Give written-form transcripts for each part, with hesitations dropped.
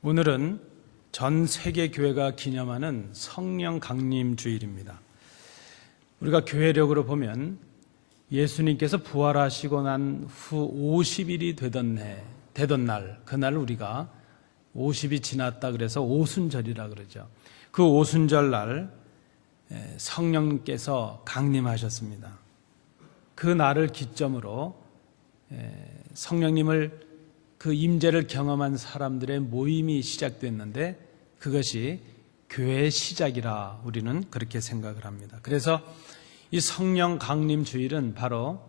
오늘은 전 세계 교회가 기념하는 성령 강림 주일입니다. 우리가 교회력으로 보면 예수님께서 부활하시고 난 후 50일이 되던 날, 그날 우리가 50이 지났다 그래서 오순절이라 그러죠. 그 오순절 날 성령께서 강림하셨습니다. 그 날을 기점으로 성령님을 그 임재를 경험한 사람들의 모임이 시작됐는데 그것이 교회의 시작이라 우리는 그렇게 생각을 합니다. 그래서 이 성령 강림 주일은 바로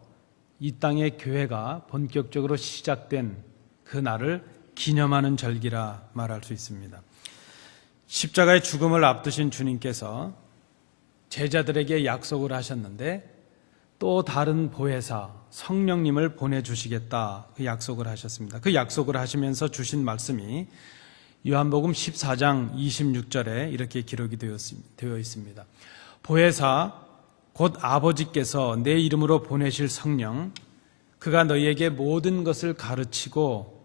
이 땅의 교회가 본격적으로 시작된 그 날을 기념하는 절기라 말할 수 있습니다. 십자가의 죽음을 앞두신 주님께서 제자들에게 약속을 하셨는데 또 다른 보혜사 성령님을 보내주시겠다 그 약속을 하셨습니다. 그 약속을 하시면서 주신 말씀이 요한복음 14장 26절에 이렇게 기록이 되어 있습니다. 보혜사 곧 아버지께서 내 이름으로 보내실 성령, 그가 너희에게 모든 것을 가르치고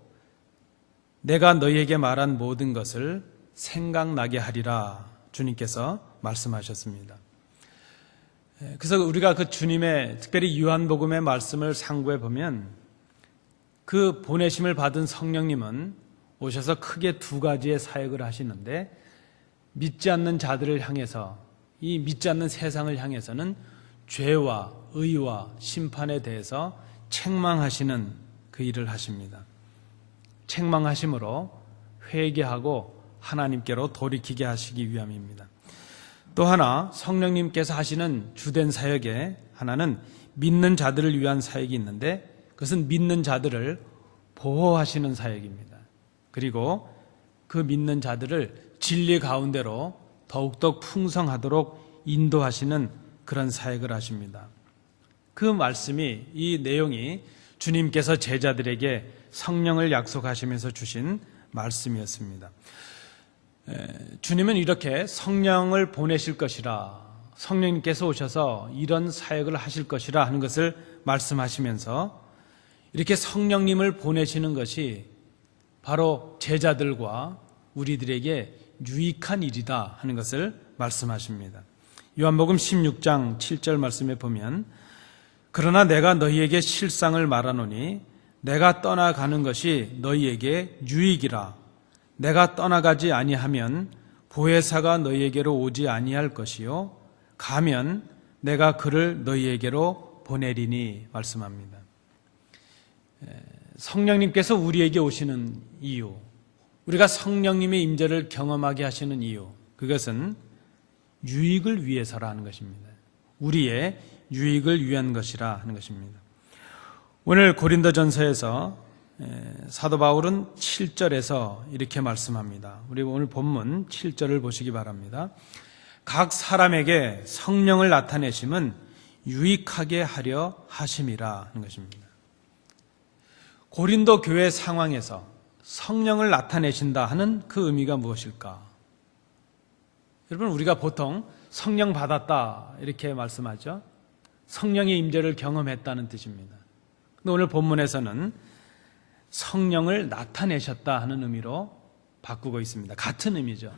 내가 너희에게 말한 모든 것을 생각나게 하리라 주님께서 말씀하셨습니다. 그래서 우리가 그 주님의 특별히 요한복음의 말씀을 상고해 보면 그 보내심을 받은 성령님은 오셔서 크게 두 가지의 사역을 하시는데 믿지 않는 자들을 향해서 이 믿지 않는 세상을 향해서는 죄와 의와 심판에 대해서 책망하시는 그 일을 하십니다. 책망하심으로 회개하고 하나님께로 돌이키게 하시기 위함입니다. 또 하나 성령님께서 하시는 주된 사역에 하나는 믿는 자들을 위한 사역이 있는데 그것은 믿는 자들을 보호하시는 사역입니다. 그리고 그 믿는 자들을 진리 가운데로 더욱더 풍성하도록 인도하시는 그런 사역을 하십니다. 그 말씀이 이 내용이 주님께서 제자들에게 성령을 약속하시면서 주신 말씀이었습니다. 주님은 이렇게 성령을 보내실 것이라, 성령님께서 오셔서 이런 사역을 하실 것이라 하는 것을 말씀하시면서 이렇게 성령님을 보내시는 것이 바로 제자들과 우리들에게 유익한 일이다 하는 것을 말씀하십니다. 요한복음 16장 7절 말씀에 보면 그러나 내가 너희에게 실상을 말하노니 내가 떠나가는 것이 너희에게 유익이라. 내가 떠나가지 아니하면 보혜사가 너희에게로 오지 아니할 것이요 가면 내가 그를 너희에게로 보내리니 말씀합니다. 성령님께서 우리에게 오시는 이유, 우리가 성령님의 임재를 경험하게 하시는 이유, 그것은 유익을 위해서라는 것입니다. 우리의 유익을 위한 것이라 하는 것입니다. 오늘 고린도전서에서 사도 바울은 7절에서 이렇게 말씀합니다. 우리 오늘 본문 7절을 보시기 바랍니다. 각 사람에게 성령을 나타내심은 유익하게 하려 하심이라 하는 것입니다. 고린도 교회 상황에서 성령을 나타내신다 하는 그 의미가 무엇일까? 여러분, 우리가 보통 성령 받았다 이렇게 말씀하죠. 성령의 임재를 경험했다는 뜻입니다. 근데 오늘 본문에서는 성령을 나타내셨다 하는 의미로 바꾸고 있습니다. 같은 의미죠.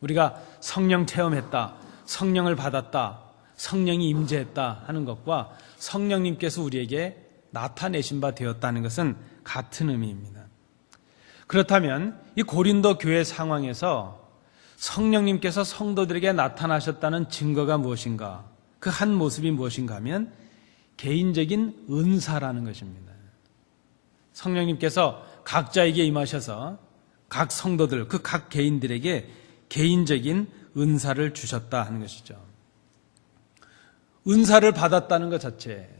우리가 성령 체험했다, 성령을 받았다, 성령이 임재했다 하는 것과 성령님께서 우리에게 나타내신 바 되었다는 것은 같은 의미입니다. 그렇다면 이 고린도 교회 상황에서 성령님께서 성도들에게 나타나셨다는 증거가 무엇인가? 그 한 모습이 무엇인가 하면 개인적인 은사라는 것입니다. 성령님께서 각자에게 임하셔서 각 성도들, 그 각 개인들에게 개인적인 은사를 주셨다 하는 것이죠. 은사를 받았다는 것 자체,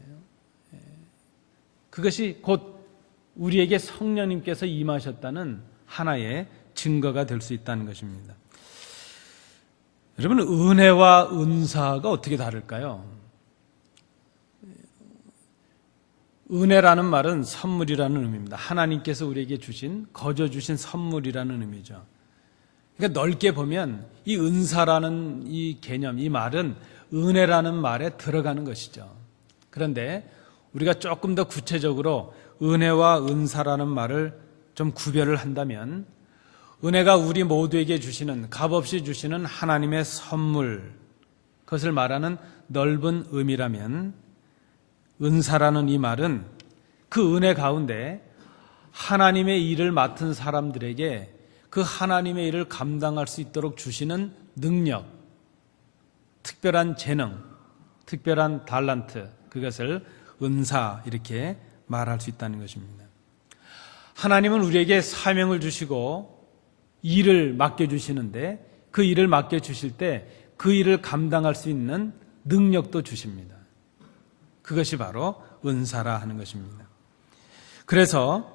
그것이 곧 우리에게 성령님께서 임하셨다는 하나의 증거가 될 수 있다는 것입니다. 여러분, 은혜와 은사가 어떻게 다를까요? 은혜라는 말은 선물이라는 의미입니다. 하나님께서 우리에게 거저 주신 선물이라는 의미죠. 그러니까 넓게 보면 이 은사라는 이 개념, 이 말은 은혜라는 말에 들어가는 것이죠. 그런데 우리가 조금 더 구체적으로 은혜와 은사라는 말을 좀 구별을 한다면 은혜가 우리 모두에게 주시는, 값없이 주시는 하나님의 선물, 그것을 말하는 넓은 의미라면 은사라는 이 말은 그 은혜 가운데 하나님의 일을 맡은 사람들에게 그 하나님의 일을 감당할 수 있도록 주시는 능력, 특별한 재능, 특별한 달란트, 그것을 은사 이렇게 말할 수 있다는 것입니다. 하나님은 우리에게 사명을 주시고 일을 맡겨주시는데 그 일을 맡겨주실 때 그 일을 감당할 수 있는 능력도 주십니다. 그것이 바로 은사라 하는 것입니다. 그래서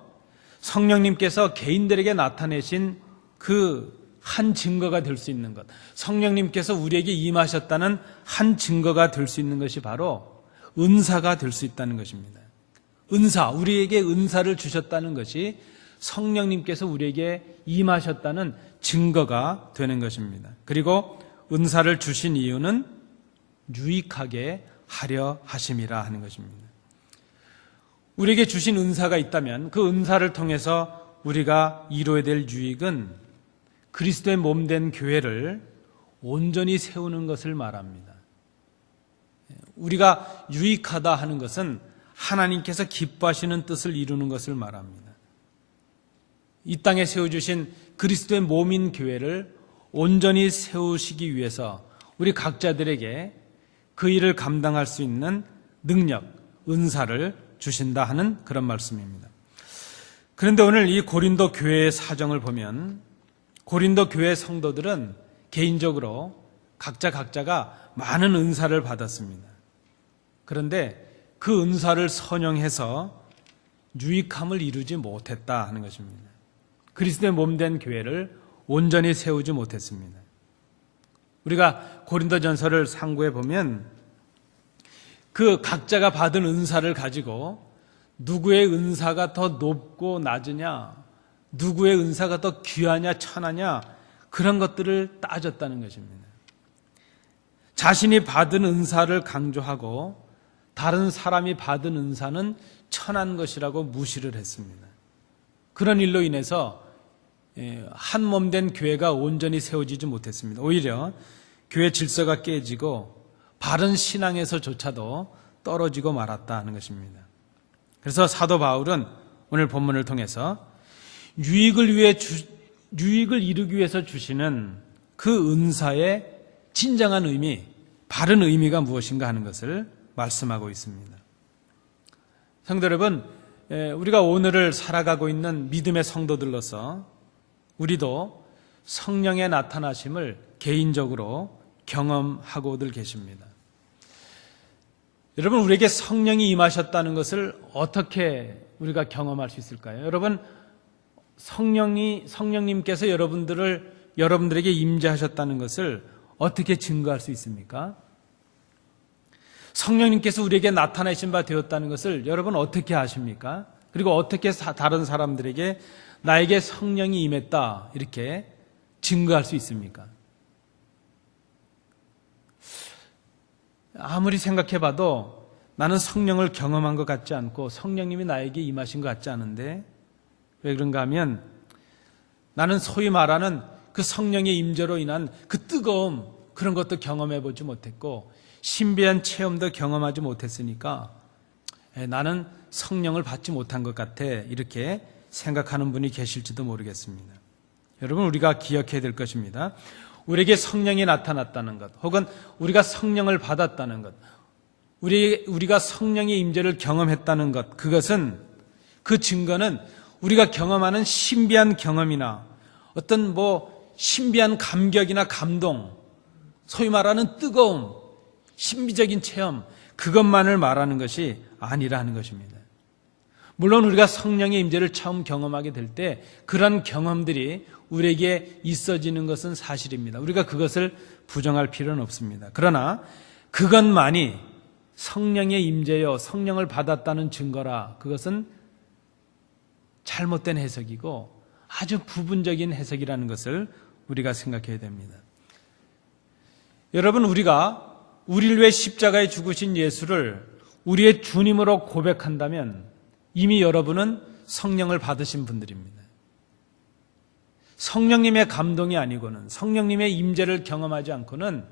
성령님께서 개인들에게 나타내신 그 한 증거가 될 수 있는 것, 성령님께서 우리에게 임하셨다는 한 증거가 될 수 있는 것이 바로 은사가 될 수 있다는 것입니다. 은사, 우리에게 은사를 주셨다는 것이 성령님께서 우리에게 임하셨다는 증거가 되는 것입니다. 그리고 은사를 주신 이유는 유익하게 하려 하심이라 하는 것입니다. 우리에게 주신 은사가 있다면 그 은사를 통해서 우리가 이루어야 될 유익은 그리스도의 몸된 교회를 온전히 세우는 것을 말합니다. 우리가 유익하다 하는 것은 하나님께서 기뻐하시는 뜻을 이루는 것을 말합니다. 이 땅에 세워주신 그리스도의 몸인 교회를 온전히 세우시기 위해서 우리 각자들에게 그 일을 감당할 수 있는 능력, 은사를 주신다 하는 그런 말씀입니다. 그런데 오늘 이 고린도 교회의 사정을 보면 고린도 교회 성도들은 개인적으로 각자가 많은 은사를 받았습니다. 그런데 그 은사를 선용해서 유익함을 이루지 못했다 하는 것입니다. 그리스도의 몸된 교회를 온전히 세우지 못했습니다. 우리가 고린도전서를 상고해 보면 그 각자가 받은 은사를 가지고 누구의 은사가 더 높고 낮으냐, 누구의 은사가 더 귀하냐 천하냐, 그런 것들을 따졌다는 것입니다. 자신이 받은 은사를 강조하고 다른 사람이 받은 은사는 천한 것이라고 무시를 했습니다. 그런 일로 인해서 한 몸 된 교회가 온전히 세워지지 못했습니다. 오히려 교회 질서가 깨지고 바른 신앙에서조차도 떨어지고 말았다 하는 것입니다. 그래서 사도 바울은 오늘 본문을 통해서 유익을 이루기 위해서 주시는 그 은사의 진정한 의미, 바른 의미가 무엇인가 하는 것을 말씀하고 있습니다. 성도 여러분, 우리가 오늘을 살아가고 있는 믿음의 성도들로서 우리도 성령의 나타나심을 개인적으로 경험하고들 계십니다. 여러분, 우리에게 성령이 임하셨다는 것을 어떻게 우리가 경험할 수 있을까요? 여러분, 성령님께서 여러분들에게 임재하셨다는 것을 어떻게 증거할 수 있습니까? 성령님께서 우리에게 나타내신 바 되었다는 것을 여러분 어떻게 아십니까? 그리고 어떻게 다른 사람들에게 나에게 성령이 임했다 이렇게 증거할 수 있습니까? 아무리 생각해봐도 나는 성령을 경험한 것 같지 않고 성령님이 나에게 임하신 것 같지 않은데 왜 그런가 하면 나는 소위 말하는 그 성령의 임재로 인한 그 뜨거움, 그런 것도 경험해보지 못했고 신비한 체험도 경험하지 못했으니까 나는 성령을 받지 못한 것 같아 이렇게 생각하는 분이 계실지도 모르겠습니다. 여러분, 우리가 기억해야 될 것입니다. 우리에게 성령이 나타났다는 것, 혹은 우리가 성령을 받았다는 것, 우리가 성령의 임재를 경험했다는 것, 그것은, 그 증거는 우리가 경험하는 신비한 경험이나 어떤 신비한 감격이나 감동, 소위 말하는 뜨거움, 신비적인 체험, 그것만을 말하는 것이 아니라는 것입니다. 물론 우리가 성령의 임재를 처음 경험하게 될 때 그런 경험들이 우리에게 있어지는 것은 사실입니다. 우리가 그것을 부정할 필요는 없습니다. 그러나 그것만이 성령의 임재여 성령을 받았다는 증거라, 그것은 잘못된 해석이고 아주 부분적인 해석이라는 것을 우리가 생각해야 됩니다. 여러분, 우리가 우리를 위해 십자가에 죽으신 예수를 우리의 주님으로 고백한다면 이미 여러분은 성령을 받으신 분들입니다. 성령님의 감동이 아니고는, 성령님의 임재를 경험하지 않고는,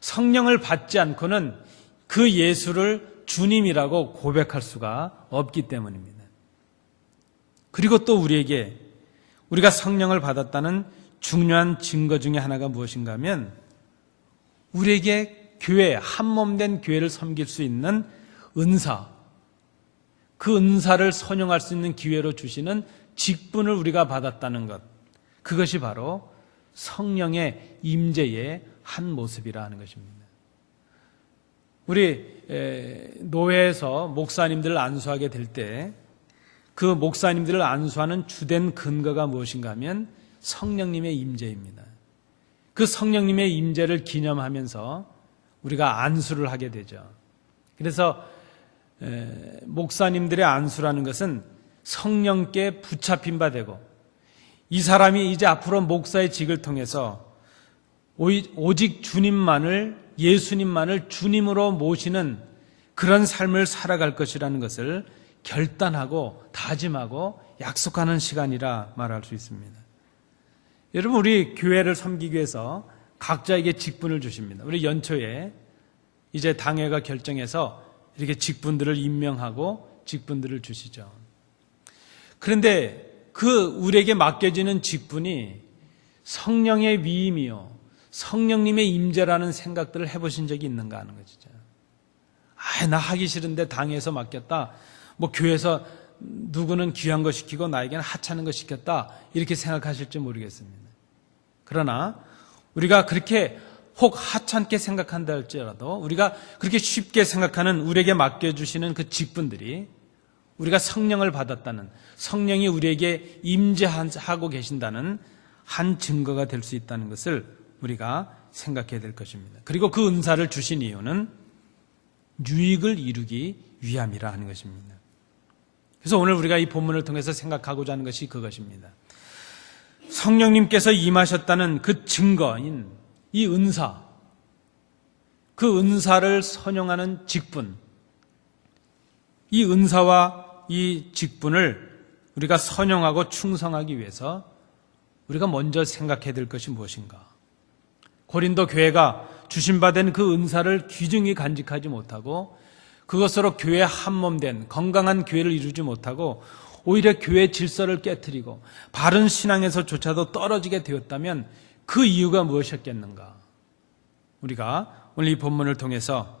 성령을 받지 않고는 그 예수를 주님이라고 고백할 수가 없기 때문입니다. 그리고 또 우리가 성령을 받았다는 중요한 증거 중에 하나가 무엇인가 하면, 우리에게 교회, 한몸된 교회를 섬길 수 있는 은사, 그 은사를 선용할 수 있는 기회로 주시는 직분을 우리가 받았다는 것, 그것이 바로 성령의 임재의 한 모습이라 하는 것입니다. 우리 노회에서 목사님들을 안수하게 될 때 그 목사님들을 안수하는 주된 근거가 무엇인가 하면 성령님의 임재입니다. 그 성령님의 임재를 기념하면서 우리가 안수를 하게 되죠. 그래서 목사님들의 안수라는 것은 성령께 붙잡힌 바 되고, 이 사람이 이제 앞으로 목사의 직을 통해서 오직 주님만을, 예수님만을 주님으로 모시는 그런 삶을 살아갈 것이라는 것을 결단하고 다짐하고 약속하는 시간이라 말할 수 있습니다. 여러분, 우리 교회를 섬기기 위해서 각자에게 직분을 주십니다. 우리 연초에 이제 당회가 결정해서 이렇게 직분들을 임명하고 직분들을 주시죠. 그런데 그 우리에게 맡겨지는 직분이 성령의 위임이요, 성령님의 임재라는 생각들을 해보신 적이 있는가 하는 거죠. 나 하기 싫은데 당에서 맡겼다, 뭐 교회에서 누구는 귀한 거 시키고 나에게는 하찮은 거 시켰다, 이렇게 생각하실지 모르겠습니다. 그러나 우리가 그렇게 혹 하찮게 생각한다 할지라도, 우리가 그렇게 쉽게 생각하는 우리에게 맡겨주시는 그 직분들이 우리가 성령을 받았다는, 성령이 우리에게 임재하고 계신다는 한 증거가 될 수 있다는 것을 우리가 생각해야 될 것입니다. 그리고 그 은사를 주신 이유는 유익을 이루기 위함이라 하는 것입니다. 그래서 오늘 우리가 이 본문을 통해서 생각하고자 하는 것이 그것입니다. 성령님께서 임하셨다는 그 증거인 이 은사, 그 은사를 선용하는 직분, 이 은사와 이 직분을 우리가 선용하고 충성하기 위해서 우리가 먼저 생각해야 될 것이 무엇인가? 고린도 교회가 주신 바 된 그 은사를 귀중히 간직하지 못하고, 그것으로 교회 한몸된 건강한 교회를 이루지 못하고 오히려 교회 질서를 깨트리고 바른 신앙에서조차도 떨어지게 되었다면 그 이유가 무엇이었겠는가? 우리가 오늘 이 본문을 통해서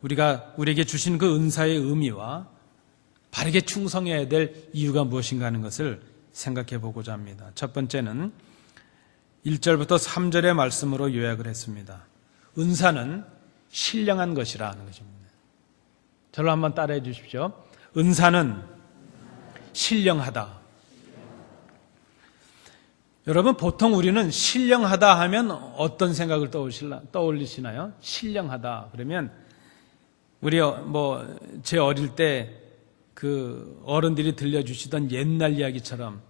우리에게 주신 그 은사의 의미와 바르게 충성해야 될 이유가 무엇인가 하는 것을 생각해 보고자 합니다. 첫 번째는 1절부터 3절의 말씀으로 요약을 했습니다. 은사는 신령한 것이라 하는 것입니다. 저를 한번 따라해 주십시오. 은사는 신령하다. 여러분, 보통 우리는 신령하다 하면 어떤 생각을 떠올리시나요? 신령하다 그러면 우리 제 어릴 때 그 어른들이 들려주시던 옛날 이야기처럼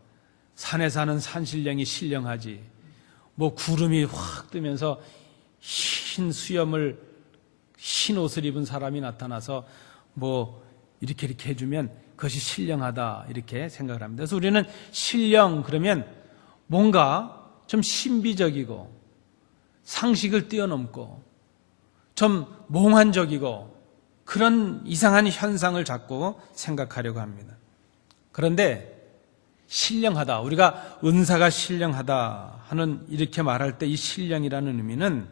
산에 사는 산신령이 신령하지, 뭐 구름이 확 뜨면서 흰 수염을, 흰 옷을 입은 사람이 나타나서 뭐 이렇게 해주면 그것이 신령하다, 이렇게 생각을 합니다. 그래서 우리는 신령 그러면 뭔가 좀 신비적이고 상식을 뛰어넘고 좀 몽환적이고 그런 이상한 현상을 자꾸 생각하려고 합니다. 그런데 신령하다, 우리가 은사가 신령하다 하는, 이렇게 말할 때 이 신령이라는 의미는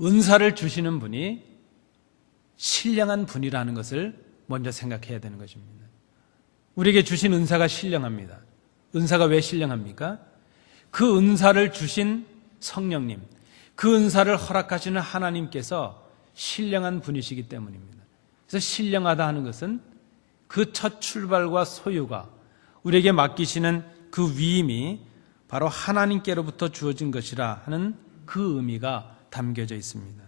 은사를 주시는 분이 신령한 분이라는 것을 먼저 생각해야 되는 것입니다. 우리에게 주신 은사가 신령합니다. 은사가 왜 신령합니까? 그 은사를 주신 성령님, 그 은사를 허락하시는 하나님께서 신령한 분이시기 때문입니다. 그래서 신령하다 하는 것은 그 첫 출발과 소유가, 우리에게 맡기시는 그 위임이 바로 하나님께로부터 주어진 것이라 하는 그 의미가 담겨져 있습니다.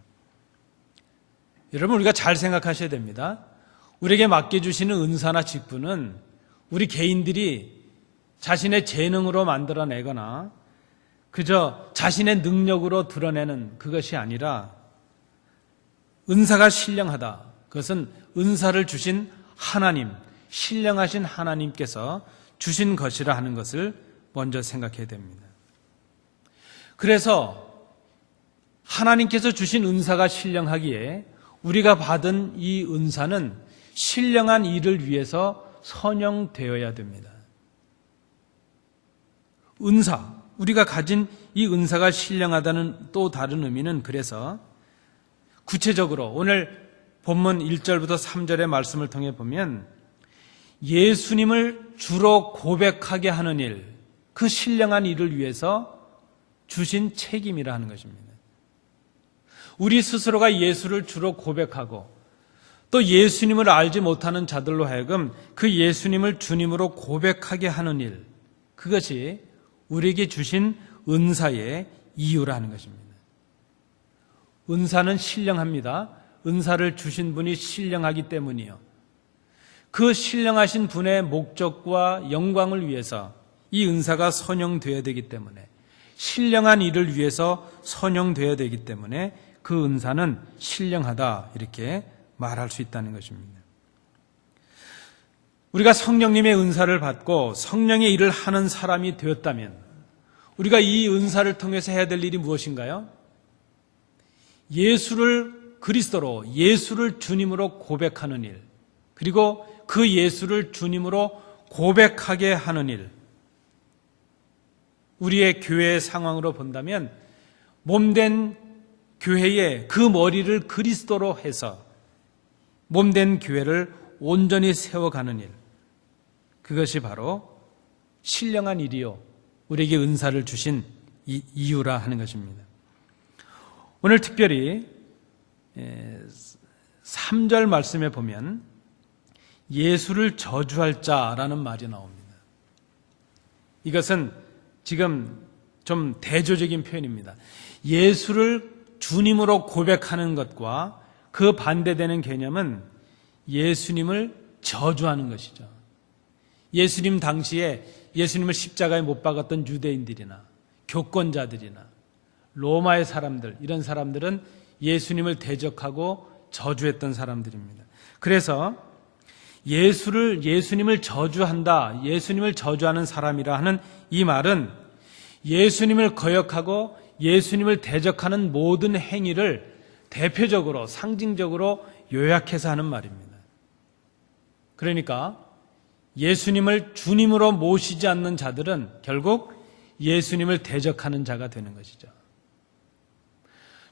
여러분, 우리가 잘 생각하셔야 됩니다. 우리에게 맡겨주시는 은사나 직분은 우리 개인들이 자신의 재능으로 만들어내거나 그저 자신의 능력으로 드러내는 그것이 아니라, 은사가 신령하다, 그것은 은사를 주신 하나님, 신령하신 하나님께서 주신 것이라 하는 것을 먼저 생각해야 됩니다. 그래서 하나님께서 주신 은사가 신령하기에 우리가 받은 이 은사는 신령한 일을 위해서 선용되어야 됩니다. 은사, 우리가 가진 이 은사가 신령하다는 또 다른 의미는 그래서 구체적으로 오늘 본문 1절부터 3절의 말씀을 통해 보면 예수님을 주로 고백하게 하는 일, 그 신령한 일을 위해서 주신 책임이라 하는 것입니다. 우리 스스로가 예수를 주로 고백하고 또 예수님을 알지 못하는 자들로 하여금 그 예수님을 주님으로 고백하게 하는 일, 그것이 우리에게 주신 은사의 이유라는 것입니다. 은사는 신령합니다. 은사를 주신 분이 신령하기 때문이요. 그 신령하신 분의 목적과 영광을 위해서 이 은사가 선용되어야 되기 때문에, 신령한 일을 위해서 선용되어야 되기 때문에 그 은사는 신령하다, 이렇게 말할 수 있다는 것입니다. 우리가 성령님의 은사를 받고 성령의 일을 하는 사람이 되었다면 우리가 이 은사를 통해서 해야 될 일이 무엇인가요? 예수를 그리스도로, 예수를 주님으로 고백하는 일, 그리고 그 예수를 주님으로 고백하게 하는 일. 우리의 교회의 상황으로 본다면 몸된 교회의 그 머리를 그리스도로 해서 몸된 교회를 온전히 세워가는 일, 그것이 바로 신령한 일이요, 우리에게 은사를 주신 이유라 하는 것입니다. 오늘 특별히 3절 말씀에 보면 예수를 저주할 자라는 말이 나옵니다. 이것은 지금 좀 대조적인 표현입니다. 예수를 주님으로 고백하는 것과 그 반대되는 개념은 예수님을 저주하는 것이죠. 예수님 당시에 예수님을 십자가에 못 박았던 유대인들이나 교권자들이나 로마의 사람들, 이런 사람들은 예수님을 대적하고 저주했던 사람들입니다. 그래서 예수님을 저주한다, 예수님을 저주하는 사람이라 하는 이 말은 예수님을 거역하고 예수님을 대적하는 모든 행위를 대표적으로, 상징적으로 요약해서 하는 말입니다. 그러니까 예수님을 주님으로 모시지 않는 자들은 결국 예수님을 대적하는 자가 되는 것이죠.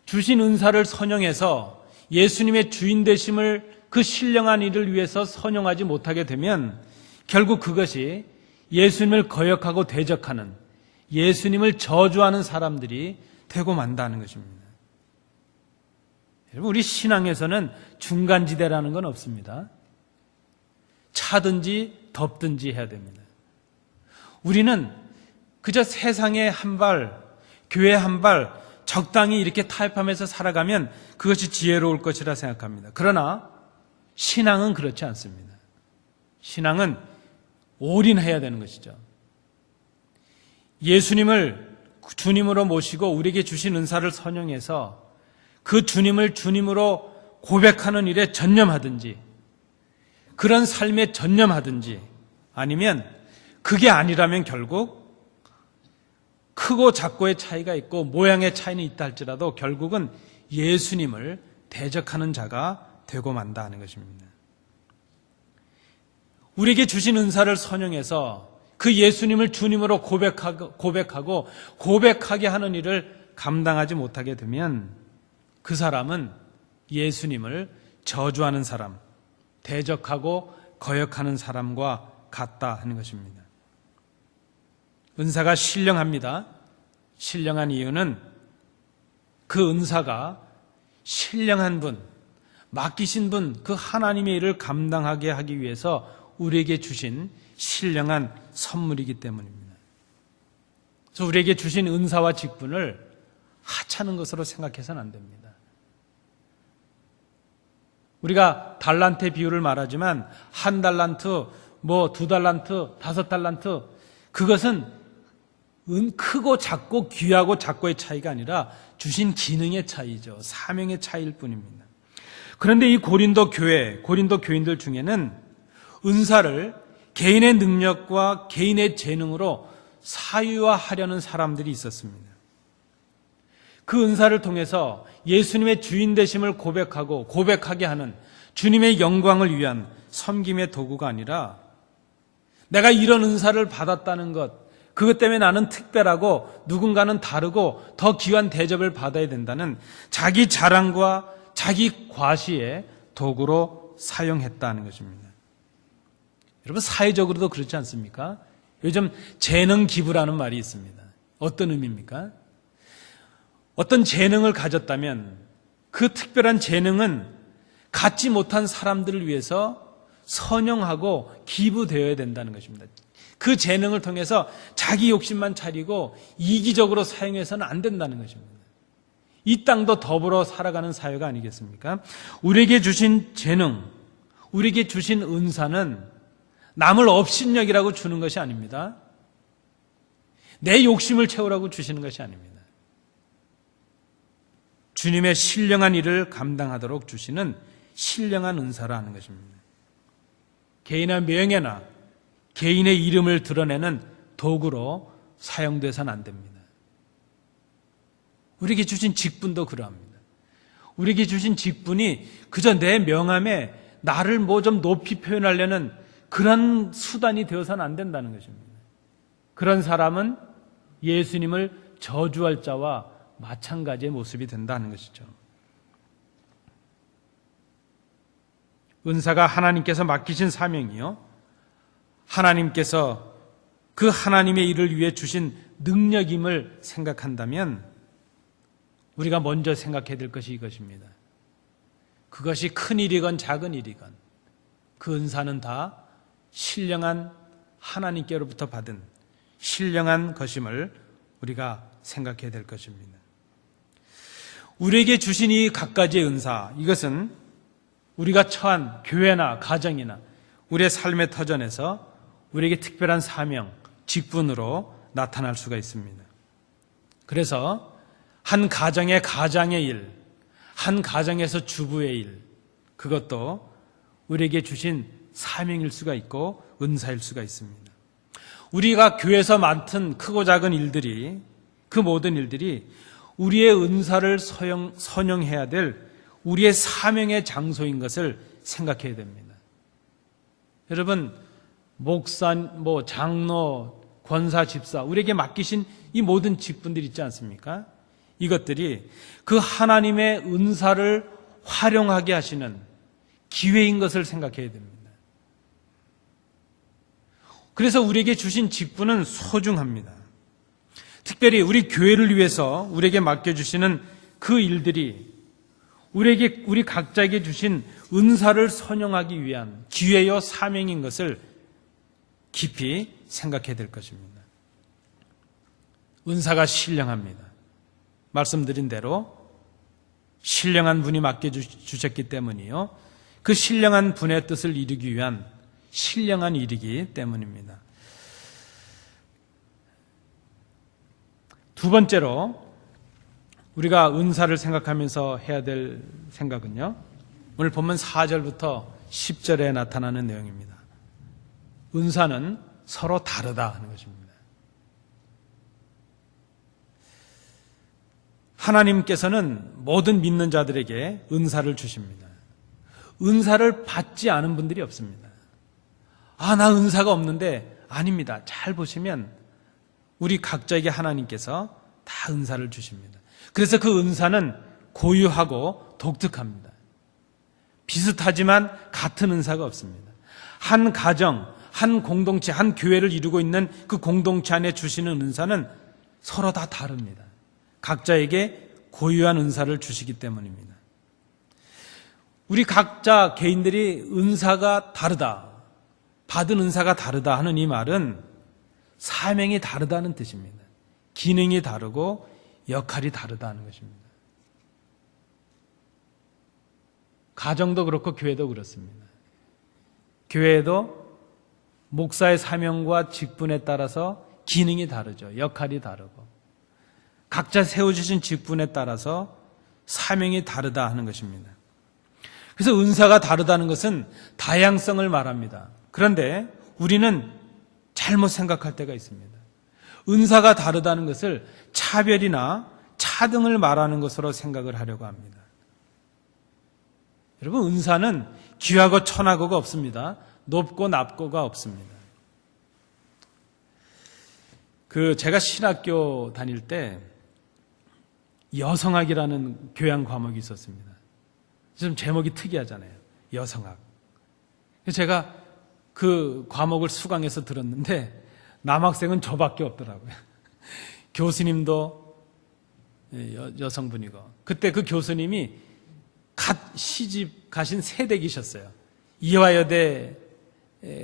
주신 은사를 선용해서 예수님의 주인 되심을, 그 신령한 일을 위해서 선용하지 못하게 되면 결국 그것이 예수님을 거역하고 대적하는, 예수님을 저주하는 사람들이 되고 만다는 것입니다. 여러분, 우리 신앙에서는 중간지대라는 건 없습니다. 차든지 덥든지 해야 됩니다. 우리는 그저 세상에 한 발, 교회 한 발 적당히 이렇게 타협하면서 살아가면 그것이 지혜로울 것이라 생각합니다. 그러나 신앙은 그렇지 않습니다. 신앙은 올인해야 되는 것이죠. 예수님을 주님으로 모시고 우리에게 주신 은사를 선용해서 그 주님을 주님으로 고백하는 일에 전념하든지, 그런 삶에 전념하든지, 아니면 그게 아니라면 결국 크고 작고의 차이가 있고 모양의 차이는 있다 할지라도 결국은 예수님을 대적하는 자가 되고 만다 하는 것입니다. 우리에게 주신 은사를 선용해서 그 예수님을 주님으로 고백하고 고백하게 하는 일을 감당하지 못하게 되면 그 사람은 예수님을 저주하는 사람, 대적하고 거역하는 사람과 같다 하는 것입니다. 은사가 신령합니다. 신령한 이유는 그 은사가 신령한 분, 맡기신 분, 그 하나님의 일을 감당하게 하기 위해서 우리에게 주신 신령한 선물이기 때문입니다. 그래서 우리에게 주신 은사와 직분을 하찮은 것으로 생각해서는 안 됩니다. 우리가 달란트의 비율을 말하지만 한 달란트, 두 달란트, 5달란트, 그것은 크고 작고 귀하고 작고의 차이가 아니라 주신 기능의 차이죠. 사명의 차이일 뿐입니다. 그런데 이 고린도 교인들 중에는 은사를 개인의 능력과 개인의 재능으로 사유화하려는 사람들이 있었습니다. 그 은사를 통해서 예수님의 주인 되심을 고백하게 하는 주님의 영광을 위한 섬김의 도구가 아니라 내가 이런 은사를 받았다는 것, 그것 때문에 나는 특별하고 누군가는 다르고 더 귀한 대접을 받아야 된다는 자기 자랑과 자기 과시의 도구로 사용했다는 것입니다. 여러분, 사회적으로도 그렇지 않습니까? 요즘 재능 기부라는 말이 있습니다. 어떤 의미입니까? 어떤 재능을 가졌다면 그 특별한 재능은 갖지 못한 사람들을 위해서 선용하고 기부되어야 된다는 것입니다. 그 재능을 통해서 자기 욕심만 차리고 이기적으로 사용해서는 안 된다는 것입니다. 이 땅도 더불어 살아가는 사회가 아니겠습니까? 우리에게 주신 재능, 우리에게 주신 은사는 남을 업신여기라고 주는 것이 아닙니다. 내 욕심을 채우라고 주시는 것이 아닙니다. 주님의 신령한 일을 감당하도록 주시는 신령한 은사라 하는 것입니다. 개인의 명예나 개인의 이름을 드러내는 도구로 사용돼서는 안 됩니다. 우리에게 주신 직분도 그러합니다. 우리에게 주신 직분이 그저 내 명함에 나를 뭐 좀 높이 표현하려는 그런 수단이 되어서는 안 된다는 것입니다. 그런 사람은 예수님을 저주할 자와 마찬가지의 모습이 된다는 것이죠. 은사가 하나님께서 맡기신 사명이요, 하나님께서 그 하나님의 일을 위해 주신 능력임을 생각한다면 우리가 먼저 생각해야 될 것이 이것입니다. 그것이 큰 일이건 작은 일이건 그 은사는 다 신령한 하나님께로부터 받은 신령한 것임을 우리가 생각해야 될 것입니다. 우리에게 주신 이 갖가지의 은사, 이것은 우리가 처한 교회나 가정이나 우리의 삶의 터전에서 우리에게 특별한 사명, 직분으로 나타날 수가 있습니다. 그래서 한 가정의 가장의 일, 한 가정에서 주부의 일, 그것도 우리에게 주신 사명일 수가 있고 은사일 수가 있습니다. 우리가 교회에서 맡은 크고 작은 일들이, 그 모든 일들이 우리의 은사를 선용해야 될 우리의 사명의 장소인 것을 생각해야 됩니다. 여러분, 목사, 장로, 권사, 집사, 우리에게 맡기신 이 모든 직분들 있지 않습니까? 이것들이 그 하나님의 은사를 활용하게 하시는 기회인 것을 생각해야 됩니다. 그래서 우리에게 주신 직분은 소중합니다. 특별히 우리 교회를 위해서 우리에게 맡겨주시는 그 일들이 우리 각자에게 주신 은사를 선용하기 위한 기회요 사명인 것을 깊이 생각해야 될 것입니다. 은사가 신령합니다. 말씀드린 대로 신령한 분이 맡겨주셨기 때문이요, 그 신령한 분의 뜻을 이루기 위한 신령한 일이기 때문입니다. 두 번째로 우리가 은사를 생각하면서 해야 될 생각은요, 오늘 본문 4절부터 10절에 나타나는 내용입니다. 은사는 서로 다르다 하는 것입니다. 하나님께서는 모든 믿는 자들에게 은사를 주십니다. 은사를 받지 않은 분들이 없습니다. 나 은사가 없는데, 아닙니다. 잘 보시면 우리 각자에게 하나님께서 다 은사를 주십니다. 그래서 그 은사는 고유하고 독특합니다. 비슷하지만 같은 은사가 없습니다. 한 가정, 한 공동체, 한 교회를 이루고 있는 그 공동체 안에 주시는 은사는 서로 다 다릅니다. 각자에게 고유한 은사를 주시기 때문입니다. 우리 각자 개인들이 은사가 다르다, 받은 은사가 다르다 하는 이 말은 사명이 다르다는 뜻입니다. 기능이 다르고 역할이 다르다는 것입니다. 가정도 그렇고 교회도 그렇습니다. 교회에도 목사의 사명과 직분에 따라서 기능이 다르죠. 역할이 다르고 각자 세워주신 직분에 따라서 사명이 다르다 하는 것입니다. 그래서 은사가 다르다는 것은 다양성을 말합니다. 그런데 우리는 잘못 생각할 때가 있습니다. 은사가 다르다는 것을 차별이나 차등을 말하는 것으로 생각을 하려고 합니다. 여러분, 은사는 귀하고 천하고가 없습니다. 높고 낮고가 없습니다. 제가 신학교 다닐 때 여성학이라는 교양 과목이 있었습니다. 좀 제목이 특이하잖아요. 여성학. 제가 그 과목을 수강해서 들었는데 남학생은 저밖에 없더라고요. 교수님도 여성분이고, 그때 그 교수님이 갓 시집 가신 새댁이셨어요. 이화여대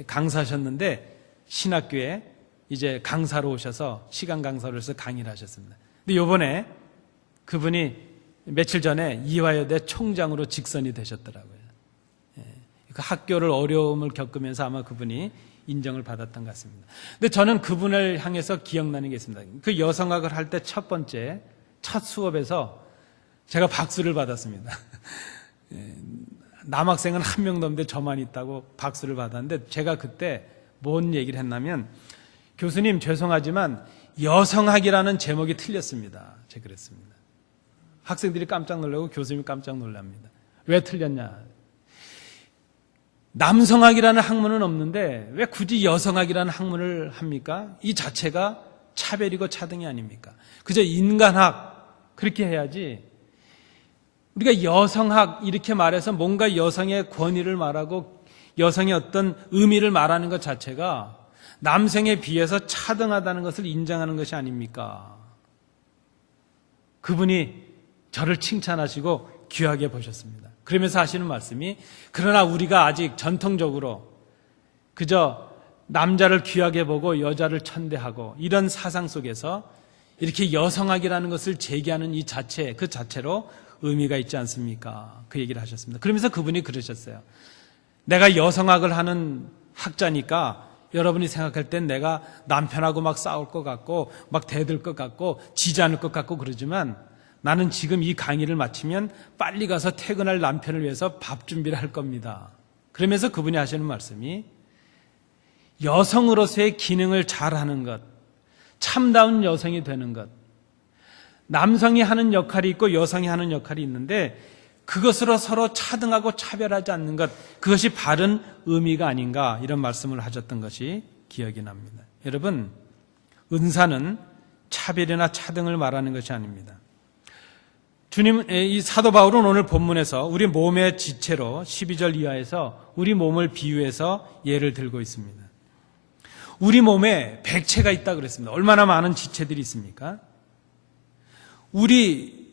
강사셨는데 신학교에 이제 강사로 오셔서 시간 강사로 해서 강의를 하셨습니다. 근데 요번에 그분이 며칠 전에 이화여대 총장으로 직선이 되셨더라고요. 그 학교를 어려움을 겪으면서 아마 그분이 인정을 받았던 것 같습니다. 근데 저는 그분을 향해서 기억나는 게 있습니다. 그 여성학을 할 때 첫 수업에서 제가 박수를 받았습니다. 남학생은 한 명도 없는데 저만 있다고 박수를 받았는데, 제가 그때 뭔 얘기를 했냐면, 교수님 죄송하지만 여성학이라는 제목이 틀렸습니다. 제가 그랬습니다. 학생들이 깜짝 놀라고 교수님이 깜짝 놀랍니다. 왜 틀렸냐? 남성학이라는 학문은 없는데 왜 굳이 여성학이라는 학문을 합니까? 이 자체가 차별이고 차등이 아닙니까? 그저 인간학 그렇게 해야지, 우리가 여성학 이렇게 말해서 뭔가 여성의 권위를 말하고 여성의 어떤 의미를 말하는 것 자체가 남성에 비해서 차등하다는 것을 인정하는 것이 아닙니까? 그분이 저를 칭찬하시고 귀하게 보셨습니다. 그러면서 하시는 말씀이, 그러나 우리가 아직 전통적으로 그저 남자를 귀하게 보고 여자를 천대하고 이런 사상 속에서 이렇게 여성학이라는 것을 제기하는 이 자체, 그 자체로 의미가 있지 않습니까? 그 얘기를 하셨습니다. 그러면서 그분이 그러셨어요. 내가 여성학을 하는 학자니까 여러분이 생각할 땐 내가 남편하고 막 싸울 것 같고 막 대들 것 같고 지지 않을 것 같고 그러지만, 나는 지금 이 강의를 마치면 빨리 가서 퇴근할 남편을 위해서 밥 준비를 할 겁니다. 그러면서 그분이 하시는 말씀이, 여성으로서의 기능을 잘하는 것, 참다운 여성이 되는 것, 남성이 하는 역할이 있고 여성이 하는 역할이 있는데 그것으로 서로 차등하고 차별하지 않는 것, 그것이 바른 의미가 아닌가, 이런 말씀을 하셨던 것이 기억이 납니다. 여러분, 은사는 차별이나 차등을 말하는 것이 아닙니다. 이 사도 바울은 오늘 본문에서 우리 몸의 지체로 12절 이하에서 우리 몸을 비유해서 예를 들고 있습니다. 우리 몸에 백체가 있다고 그랬습니다. 얼마나 많은 지체들이 있습니까? 우리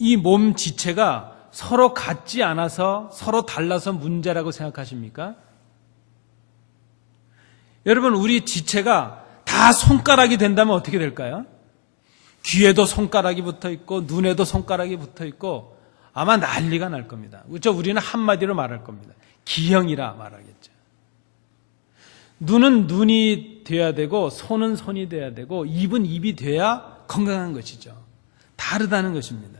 이 몸 지체가 서로 같지 않아서 서로 달라서 문제라고 생각하십니까? 여러분, 우리 지체가 다 손가락이 된다면 어떻게 될까요? 귀에도 손가락이 붙어 있고 눈에도 손가락이 붙어 있고 아마 난리가 날 겁니다. 그렇죠? 우리는 한마디로 말할 겁니다. 기형이라 말하겠죠. 눈은 눈이 돼야 되고 손은 손이 돼야 되고 입은 입이 돼야 건강한 것이죠. 다르다는 것입니다.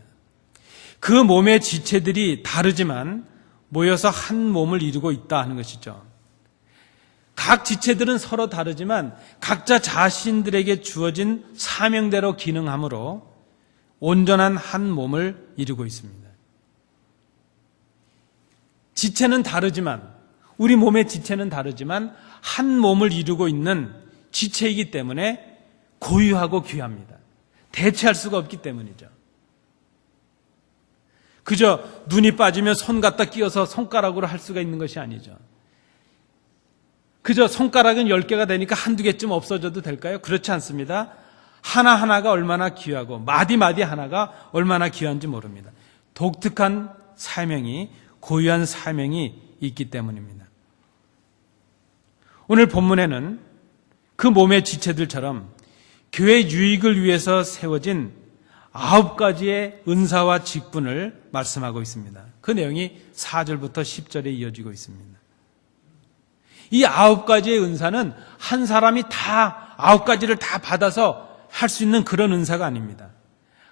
그 몸의 지체들이 다르지만 모여서 한 몸을 이루고 있다 하는 것이죠. 각 지체들은 서로 다르지만 각자 자신들에게 주어진 사명대로 기능함으로 온전한 한 몸을 이루고 있습니다. 지체는 다르지만, 우리 몸의 지체는 다르지만 한 몸을 이루고 있는 지체이기 때문에 고유하고 귀합니다. 대체할 수가 없기 때문이죠. 그저 눈이 빠지면 손 갖다 끼워서 손가락으로 할 수가 있는 것이 아니죠. 그저 손가락은 10개가 되니까 한두 개쯤 없어져도 될까요? 그렇지 않습니다. 하나하나가 얼마나 귀하고 마디마디 하나가 얼마나 귀한지 모릅니다. 독특한 사명이, 고유한 사명이 있기 때문입니다. 오늘 본문에는 그 몸의 지체들처럼 교회 유익을 위해서 세워진 9가지의 은사와 직분을 말씀하고 있습니다. 그 내용이 4절부터 10절에 이어지고 있습니다. 이 9가지의 은사는 한 사람이 다 9가지를 다 받아서 할 수 있는 그런 은사가 아닙니다.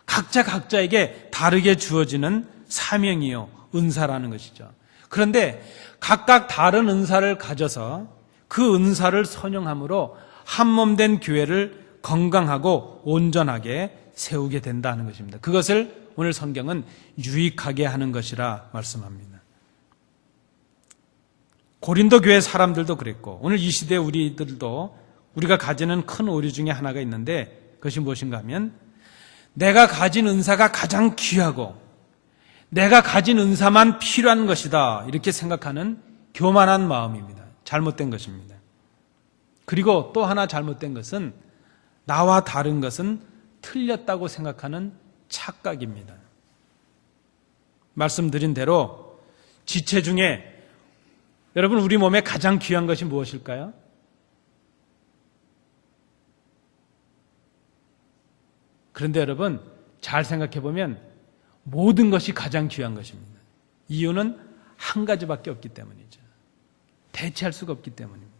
각자에게 다르게 주어지는 사명이요, 은사라는 것이죠. 그런데 각각 다른 은사를 가져서 그 은사를 선용함으로 한 몸 된 교회를 건강하고 온전하게 세우게 된다는 것입니다. 그것을 오늘 성경은 유익하게 하는 것이라 말씀합니다. 고린도 교회 사람들도 그랬고 오늘 이 시대 우리들도 우리가 가지는 큰 오류 중에 하나가 있는데 그것이 무엇인가 하면 내가 가진 은사가 가장 귀하고 내가 가진 은사만 필요한 것이다 이렇게 생각하는 교만한 마음입니다. 잘못된 것입니다. 그리고 또 하나 잘못된 것은 나와 다른 것은 틀렸다고 생각하는 착각입니다. 말씀드린 대로 지체 중에 여러분 우리 몸에 가장 귀한 것이 무엇일까요? 그런데 여러분 잘 생각해 보면 모든 것이 가장 귀한 것입니다. 이유는 한 가지밖에 없기 때문이죠. 대체할 수가 없기 때문입니다.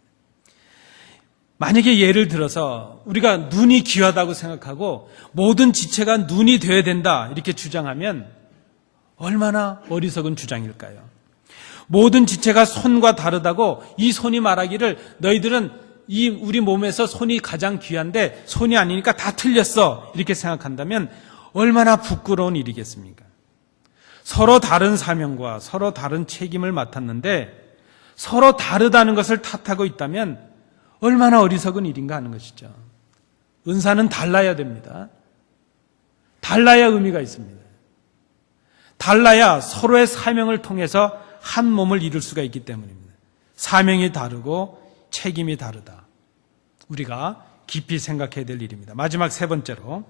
만약에 예를 들어서 우리가 눈이 귀하다고 생각하고 모든 지체가 눈이 되어야 된다 이렇게 주장하면 얼마나 어리석은 주장일까요? 모든 지체가 손과 다르다고 이 손이 말하기를 너희들은 이 우리 몸에서 손이 가장 귀한데 손이 아니니까 다 틀렸어 이렇게 생각한다면 얼마나 부끄러운 일이겠습니까? 서로 다른 사명과 서로 다른 책임을 맡았는데 서로 다르다는 것을 탓하고 있다면 얼마나 어리석은 일인가 하는 것이죠. 은사는 달라야 됩니다. 달라야 의미가 있습니다. 달라야 서로의 사명을 통해서 한 몸을 이룰 수가 있기 때문입니다. 사명이 다르고 책임이 다르다. 우리가 깊이 생각해야 될 일입니다. 마지막 세 번째로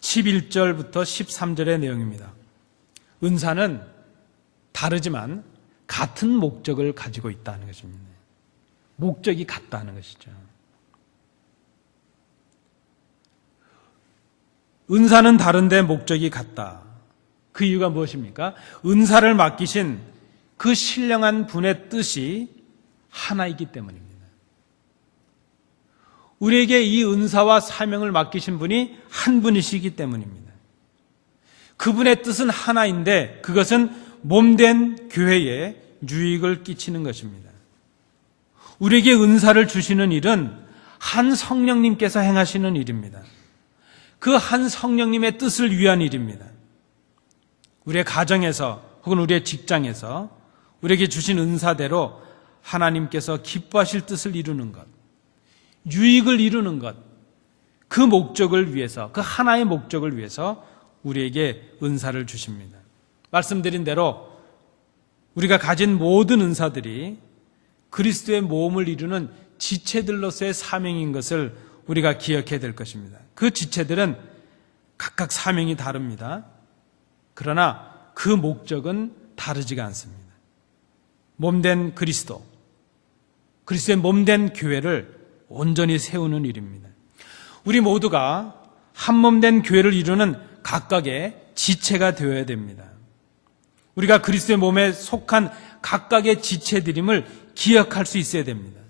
11절부터 13절의 내용입니다. 은사는 다르지만 같은 목적을 가지고 있다는 것입니다. 목적이 같다는 것이죠. 은사는 다른데 목적이 같다. 그 이유가 무엇입니까? 은사를 맡기신 그 신령한 분의 뜻이 하나이기 때문입니다. 우리에게 이 은사와 사명을 맡기신 분이 한 분이시기 때문입니다. 그분의 뜻은 하나인데 그것은 몸된 교회에 유익을 끼치는 것입니다. 우리에게 은사를 주시는 일은 한 성령님께서 행하시는 일입니다. 그 한 성령님의 뜻을 위한 일입니다. 우리의 가정에서 혹은 우리의 직장에서 우리에게 주신 은사대로 하나님께서 기뻐하실 뜻을 이루는 것, 유익을 이루는 것, 그 목적을 위해서, 그 하나의 목적을 위해서 우리에게 은사를 주십니다. 말씀드린 대로 우리가 가진 모든 은사들이 그리스도의 몸을 이루는 지체들로서의 사명인 것을 우리가 기억해야 될 것입니다. 그 지체들은 각각 사명이 다릅니다. 그러나 그 목적은 다르지가 않습니다. 몸된 그리스도, 그리스도의 몸된 교회를 온전히 세우는 일입니다. 우리 모두가 한 몸된 교회를 이루는 각각의 지체가 되어야 됩니다. 우리가 그리스도의 몸에 속한 각각의 지체들임을 기억할 수 있어야 됩니다.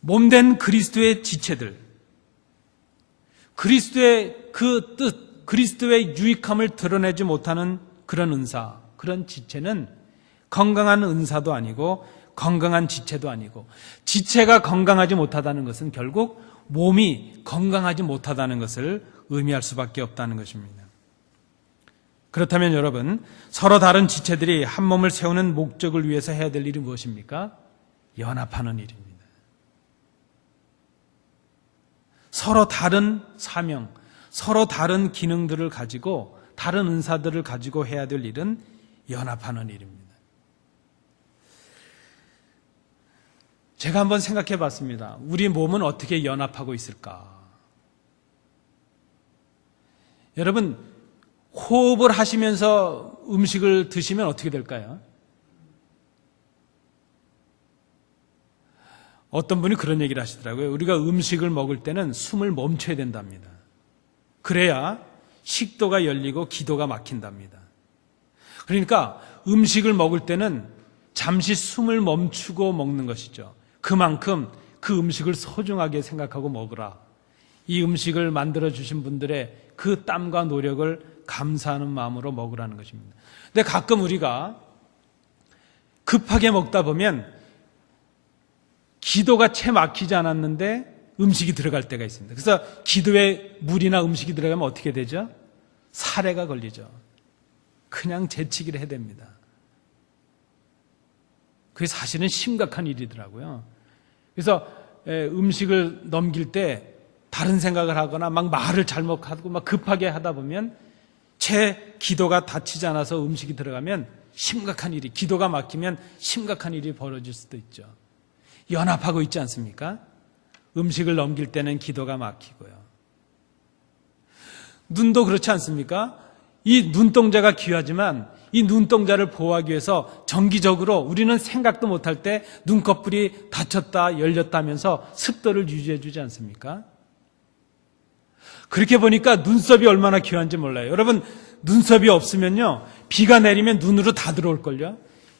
몸된 그리스도의 지체들, 그리스도의 그 뜻, 그리스도의 유익함을 드러내지 못하는 그런 은사, 그런 지체는 건강한 은사도 아니고 건강한 지체도 아니고, 지체가 건강하지 못하다는 것은 결국 몸이 건강하지 못하다는 것을 의미할 수밖에 없다는 것입니다. 그렇다면 여러분, 서로 다른 지체들이 한 몸을 세우는 목적을 위해서 해야 될 일이 무엇입니까? 연합하는 일입니다. 서로 다른 사명, 서로 다른 기능들을 가지고, 다른 은사들을 가지고 해야 될 일은 연합하는 일입니다. 제가 한번 생각해 봤습니다. 우리 몸은 어떻게 연합하고 있을까? 여러분, 호흡을 하시면서 음식을 드시면 어떻게 될까요? 어떤 분이 그런 얘기를 하시더라고요. 우리가 음식을 먹을 때는 숨을 멈춰야 된답니다. 그래야 식도가 열리고 기도가 막힌답니다. 그러니까 음식을 먹을 때는 잠시 숨을 멈추고 먹는 것이죠. 그만큼 그 음식을 소중하게 생각하고 먹으라. 이 음식을 만들어주신 분들의 그 땀과 노력을 감사하는 마음으로 먹으라는 것입니다. 근데 가끔 우리가 급하게 먹다 보면 기도가 채 막히지 않았는데 음식이 들어갈 때가 있습니다. 그래서 기도에 물이나 음식이 들어가면 어떻게 되죠? 사례가 걸리죠. 그냥 재치기를 해야 됩니다. 그게 사실은 심각한 일이더라고요. 그래서 음식을 넘길 때 다른 생각을 하거나 막 말을 잘못하고 막 급하게 하다 보면 제 기도가 닫히지 않아서 음식이 들어가면 심각한 일이, 기도가 막히면 심각한 일이 벌어질 수도 있죠. 연합하고 있지 않습니까? 음식을 넘길 때는 기도가 막히고요. 눈도 그렇지 않습니까? 이 눈동자가 귀하지만 이 눈동자를 보호하기 위해서 정기적으로 우리는 생각도 못할 때 눈꺼풀이 닫혔다 열렸다 하면서 습도를 유지해 주지 않습니까? 그렇게 보니까 눈썹이 얼마나 귀한지 몰라요. 여러분, 눈썹이 없으면요, 비가 내리면 눈으로 다 들어올걸요.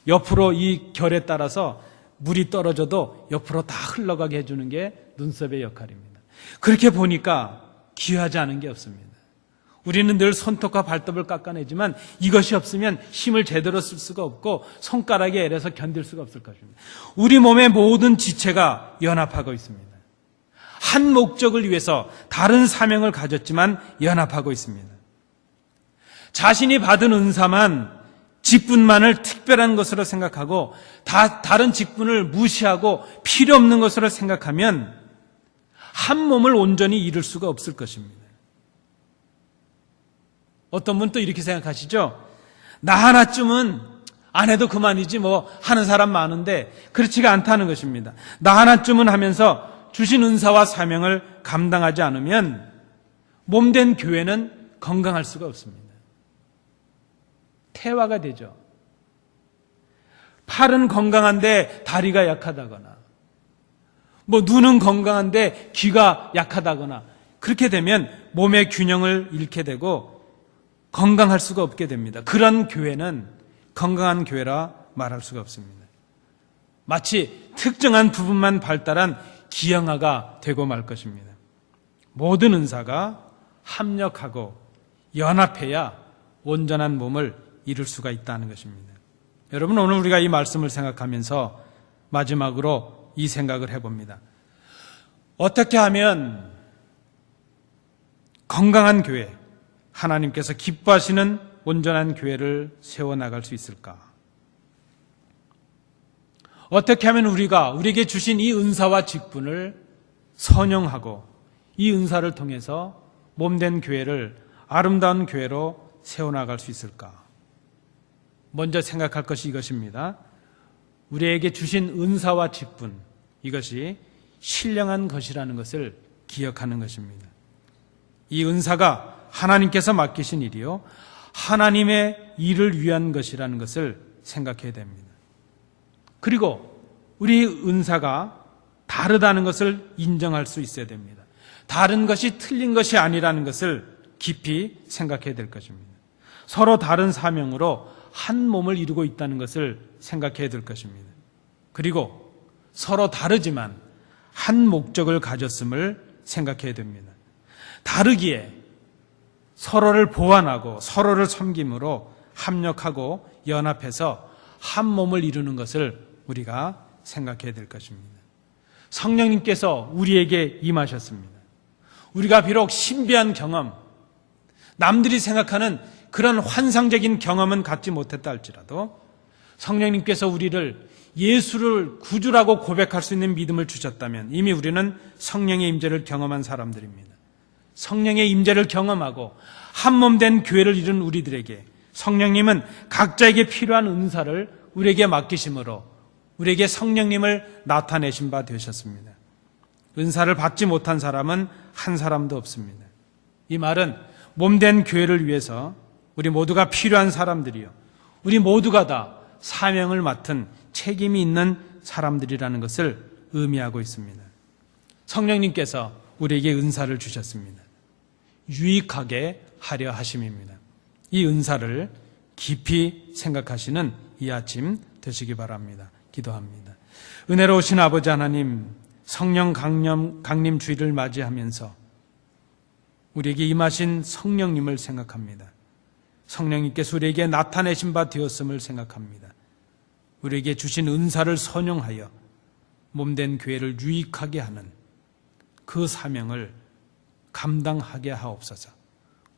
옆으로 이 결에 따라서 물이 떨어져도 옆으로 다 흘러가게 해주는 게 눈썹의 역할입니다. 그렇게 보니까 귀하지 않은 게 없습니다. 우리는 늘 손톱과 발톱을 깎아내지만 이것이 없으면 힘을 제대로 쓸 수가 없고 손가락에 애려서 견딜 수가 없을 것입니다. 우리 몸의 모든 지체가 연합하고 있습니다. 한 목적을 위해서 다른 사명을 가졌지만 연합하고 있습니다. 자신이 받은 은사만, 직분만을 특별한 것으로 생각하고 다른 직분을 무시하고 필요 없는 것으로 생각하면 한 몸을 온전히 이룰 수가 없을 것입니다. 어떤 분은 또 이렇게 생각하시죠? 나 하나쯤은 안 해도 그만이지 뭐 하는 사람 많은데 그렇지가 않다는 것입니다. 나 하나쯤은 하면서 주신 은사와 사명을 감당하지 않으면 몸된 교회는 건강할 수가 없습니다. 태화가 되죠. 팔은 건강한데 다리가 약하다거나 뭐 눈은 건강한데 귀가 약하다거나 그렇게 되면 몸의 균형을 잃게 되고 건강할 수가 없게 됩니다. 그런 교회는 건강한 교회라 말할 수가 없습니다. 마치 특정한 부분만 발달한 기형아가 되고 말 것입니다. 모든 은사가 합력하고 연합해야 온전한 몸을 이룰 수가 있다는 것입니다. 여러분, 오늘 우리가 이 말씀을 생각하면서 마지막으로 이 생각을 해봅니다. 어떻게 하면 건강한 교회, 하나님께서 기뻐하시는 온전한 교회를 세워나갈 수 있을까? 어떻게 하면 우리에게 주신 이 은사와 직분을 선용하고 이 은사를 통해서 몸된 교회를 아름다운 교회로 세워나갈 수 있을까? 먼저 생각할 것이 이것입니다. 우리에게 주신 은사와 직분, 이것이 신령한 것이라는 것을 기억하는 것입니다. 이 은사가 하나님께서 맡기신 일이요, 하나님의 일을 위한 것이라는 것을 생각해야 됩니다. 그리고 우리 은사가 다르다는 것을 인정할 수 있어야 됩니다. 다른 것이 틀린 것이 아니라는 것을 깊이 생각해야 될 것입니다. 서로 다른 사명으로 한 몸을 이루고 있다는 것을 생각해야 될 것입니다. 그리고 서로 다르지만 한 목적을 가졌음을 생각해야 됩니다. 다르기에 서로를 보완하고 서로를 섬김으로 합력하고 연합해서 한 몸을 이루는 것을 우리가 생각해야 될 것입니다. 성령님께서 우리에게 임하셨습니다. 우리가 비록 신비한 경험, 남들이 생각하는 그런 환상적인 경험은 갖지 못했다 할지라도 성령님께서 우리를 예수를 구주라고 고백할 수 있는 믿음을 주셨다면 이미 우리는 성령의 임재를 경험한 사람들입니다. 성령의 임재를 경험하고 한 몸 된 교회를 이룬 우리들에게 성령님은 각자에게 필요한 은사를 우리에게 맡기심으로 우리에게 성령님을 나타내신 바 되셨습니다. 은사를 받지 못한 사람은 한 사람도 없습니다. 이 말은 몸된 교회를 위해서 우리 모두가 필요한 사람들이요, 우리 모두가 다 사명을 맡은 책임이 있는 사람들이라는 것을 의미하고 있습니다. 성령님께서 우리에게 은사를 주셨습니다. 유익하게 하려 하심입니다. 이 은사를 깊이 생각하시는 이 아침 되시기 바랍니다. 기도합니다. 은혜로우신 아버지 하나님, 성령 강림 주일을 맞이하면서 우리에게 임하신 성령님을 생각합니다. 성령님께서 우리에게 나타내신 바 되었음을 생각합니다. 우리에게 주신 은사를 선용하여 몸된 교회를 유익하게 하는 그 사명을 감당하게 하옵소서.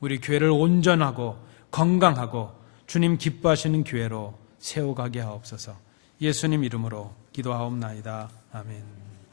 우리 교회를 온전하고 건강하고 주님 기뻐하시는 교회로 세워가게 하옵소서. 예수님 이름으로 기도하옵나이다. 아멘.